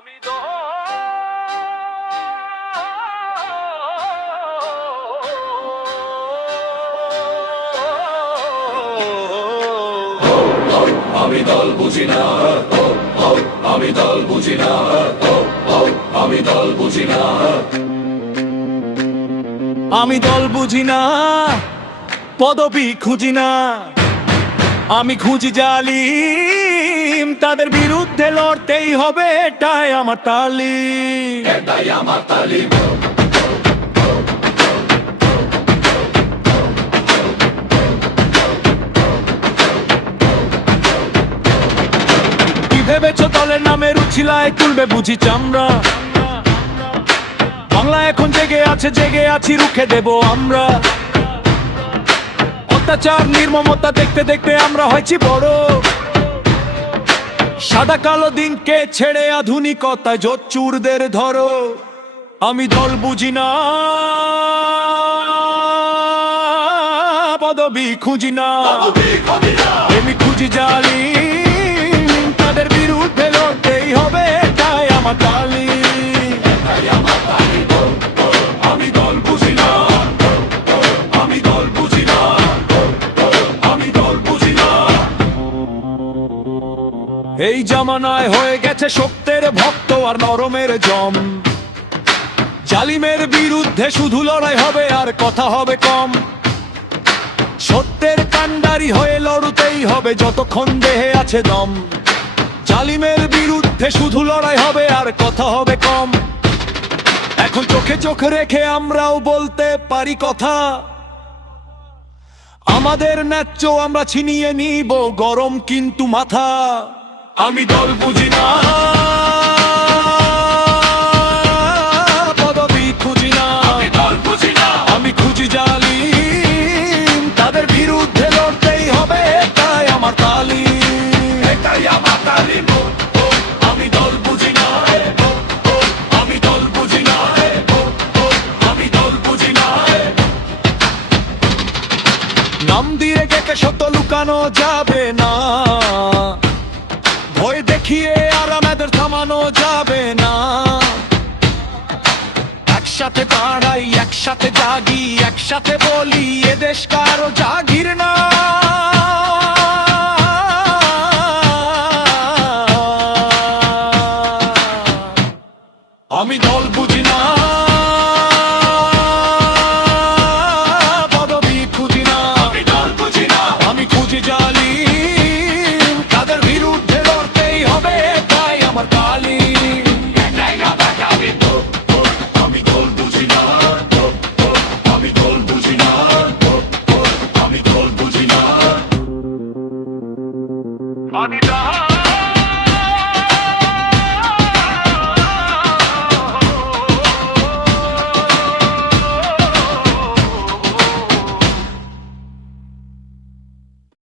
আমি তো আমি দল বুঝি না, আমি দল বুঝি না, আমি দল বুঝি না, আমি দল বুঝি না, পদবি খুঁজি না, আমি খুঁজি জালিম, তাদের বিরুদ্ধে লড়তেই হবে, এটাই আমার তালিম, এটাই আমার তালিম। কি ভেবেছো দলের নামে রুচিলায় তুলবে বুঝি চামড়া? বাংলা এখন জেগে আছে, জেগে আছি, রুখে দেব আমরা। অত্যাচার নির্মমতা দেখতে দেখতে আমরা হয়েছি বড়, সাদা কালো দিনকে ছেড়ে আধুনিকতায় জোচ্চুরদের ধরো। আমি দল বুঝি না, পদবি খুঁজি না, আমি খুঁজি জালিম, তাদের বিরুদ্ধে লড়তেই হবে, এটাই আমার তালিম, এটাই আমার তালিম। আমি দল বুঝি না, আমি দল বুঝি না, আমি দল বুঝি না। এই জামানায় হয়ে গেছে শক্তের ভক্ত আর নরমের জম, জালিমের বিরুদ্ধে শুধু লড়াই হবে আর কথা হবে কম। সত্যের কান্ডারি হয়ে লড়তেই হবে যতক্ষণ দেহে আছে দম, জালিমের বিরুদ্ধে শুধু লড়াই হবে আর কথা হবে কম। এখন চোখে চোখ রেখে আমরাও বলতে পারি কথা, আমাদের ন্যায্য আমরা ছিনিয়ে নিব, গরম কিন্তু মাথা। আমি দল বুঝি না, পদবি খুঁজি না, আমি দল বুঝি না, আমি খুঁজি জালিম, তাদের বিরুদ্ধে লড়তেই হবে, এটাই আমার তালিম, এটাই আমার তালিম। আমি দল বুঝি না, আমি দল বুঝি না, আমি দল বুঝি না। নাম দিয়ে গেকে শত লুকানো যাবে না, ভয় দেখিয়ে আর আমাদের থামানো যাবে না। একসাথে দাঁড়াই, একসাথে জাগি, একসাথে বলি এদেশ কারো জাগির না। আমি দল বুঝি না, পদবি খুঁজি না, আমি দল বুঝি না, আমি খুঁজি জালিম, তাদের বিরুদ্ধে লড়তেই হবে, তাই আমার তালিম, এটাই আমার তালিম। আমি দল বুঝি না, আমি দল বুঝি না, আমি দল বুঝি না। আমি তো